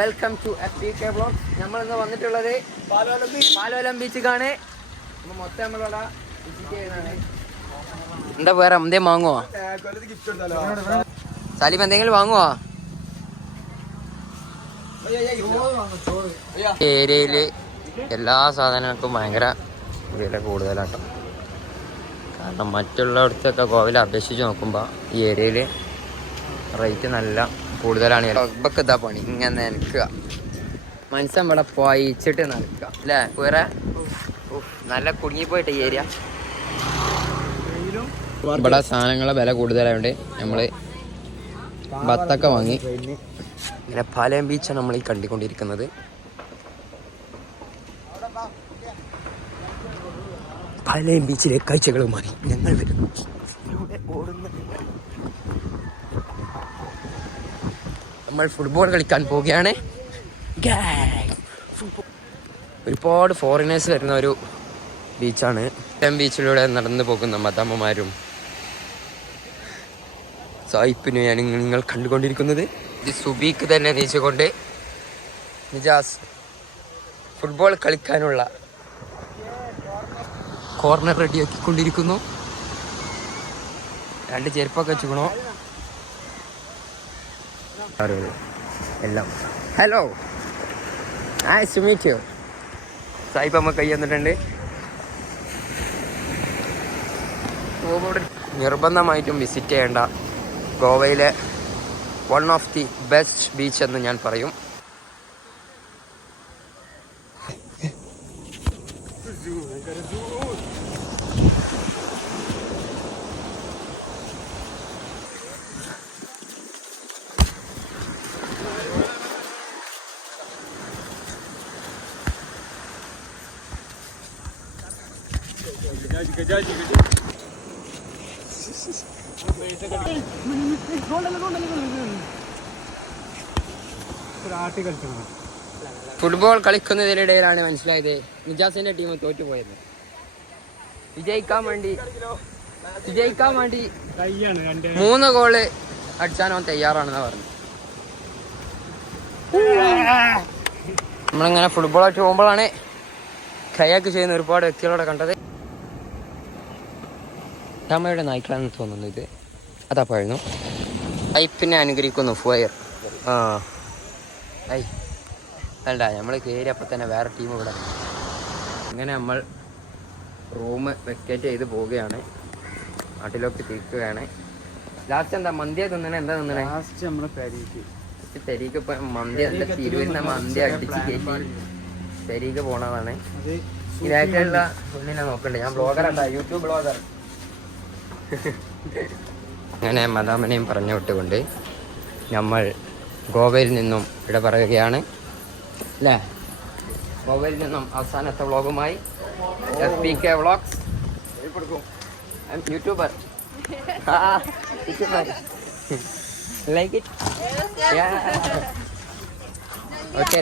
Welcome to FPK vlog. നമ്മളിന്ന് വന്നിട്ടുള്ളത് പാലോലം ബീച്ചിക്കാണ്. മൊത്തം നമ്മളിവിടെ വിസിറ്റ് ചെയ്യുന്നതാണ്. എന്താ വേറെ എന്തേലും വാങ്ങുവോ? സാലിം എന്തെങ്കിലും വാങ്ങുവോ? ഏരിയയില് എല്ലാ സാധനങ്ങൾക്കും ഭയങ്കര വില കൂടുതലാട്ടോ. കാരണം മറ്റുള്ളയിടത്തൊക്കെ ഗോവയിൽ അപേക്ഷിച്ച് നോക്കുമ്പോൾ ഈ ഏരിയയിൽ റേറ്റ് നല്ല കൂടുതലാണ്. ഇപ്പൊക്കെ ഇതാ പണി, ഇങ്ങനെ നിൽക്കുക. മനസ്സം ഇവിടെ പോയിച്ചിട്ട് നിൽക്കുക അല്ലേ? വേറെ നല്ല കുടുങ്ങിപ്പോയിട്ട് ഈ ഏരിയ. ഇവിടെ സാധനങ്ങളെ വില കൂടുതലായതുകൊണ്ട് നമ്മൾ ബത്തൊക്കെ വാങ്ങി. ഇങ്ങനെ പാലയം ബീച്ചാണ് നമ്മൾ ഈ കണ്ടുകൊണ്ടിരിക്കുന്നത്. പാലയം ബീച്ചിലെ കാഴ്ചകളുമായി ഞങ്ങൾ വരുന്നു. നമ്മൾ ഫുട്ബോൾ കളിക്കാൻ പോവുകയാണ്. ഒരുപാട് ഫോറിനേഴ്സ് വരുന്ന ഒരു ബീച്ചാണ്. ബീച്ചിലൂടെ നടന്നു പോകുന്ന മദാമ്മമാരും സായിപ്പിനെയാണ് നിങ്ങൾ കണ്ടുകൊണ്ടിരിക്കുന്നത്. ഇത് സുബീക്ക് തന്നെ നീച്ചുകൊണ്ട് നിജാസ് ഫുട്ബോൾ കളിക്കാനുള്ള കോർണർ റെഡിയാക്കിക്കൊണ്ടിരിക്കുന്നു. 2 ചെരുപ്പൊക്കെ വെച്ചുക്കണോ എല്ലാം. Hello, nice to meet you. സായിപ്പ് അമ്മ കൈ തന്നിട്ടുണ്ട്. നിർബന്ധമായിട്ടും വിസിറ്റ് ചെയ്യേണ്ട ഗോവയിലെ one of the best beach എന്ന് ഞാൻ പറയും. ഫുട്ബോൾ കളിക്കുന്നതിനിടയിലാണ് മനസ്സിലായത് നിജാസിന്റെ ടീം തോറ്റുപോയത്. വിജയിക്കാൻ വേണ്ടി 3 ഗോള് അടിച്ചാനോ തയ്യാറാണെന്നാ പറഞ്ഞു. നമ്മളിങ്ങനെ ഫുട്ബോളായിട്ട് പോകുമ്പോഴാണ് കയാക്ക് ചെയ്യുന്ന ഒരുപാട് വ്യക്തികളോടെ കണ്ടത്. അമ്മയുടെ നായ്ക്കളാണെന്ന് തോന്നുന്നു. ഇത് അതാപ്പായിരുന്നു. ഐപ്പിനെ അനുകരിക്കുന്നു ഫയർ. അല്ല, നമ്മൾ കയറിയപ്പോൾ തന്നെ വേറെ ടീം ഇവിടെ. അങ്ങനെ നമ്മൾ റൂം വെക്കേറ്റ് ചെയ്ത് പോവുകയാണ്. നാട്ടിലേക്ക് തിരിക്കുകയാണ്. ലാസ്റ്റ് എന്താ മന്തിയ തിന്നണേ? എന്താ തിന്നണേ? ലാസ്റ്റ് നമ്മൾ തെരീക്ക് ഇപ്പൊ മന്തി തിരുവരുന്ന മന്തി അടിച്ച് കയറ്റി തെരീക്ക് പോണതാണ്. ഇതായിട്ടുള്ള പുള്ളിനെ നോക്കണ്ടേ? ഞാൻ ബ്ലോഗറാട്ടാ, യൂട്യൂബ് ബ്ലോഗർ. അങ്ങനെ മദാമനെയും പറഞ്ഞു വിട്ടുകൊണ്ട് നമ്മൾ ഗോവയിൽ നിന്നും ഇവിടെ പറയുകയാണ് അല്ലേ? ഗോവയിൽ നിന്നും അവസാനത്തെ വ്ളോഗുമായി FPK vlogs. YouTuber. Like it. Okay.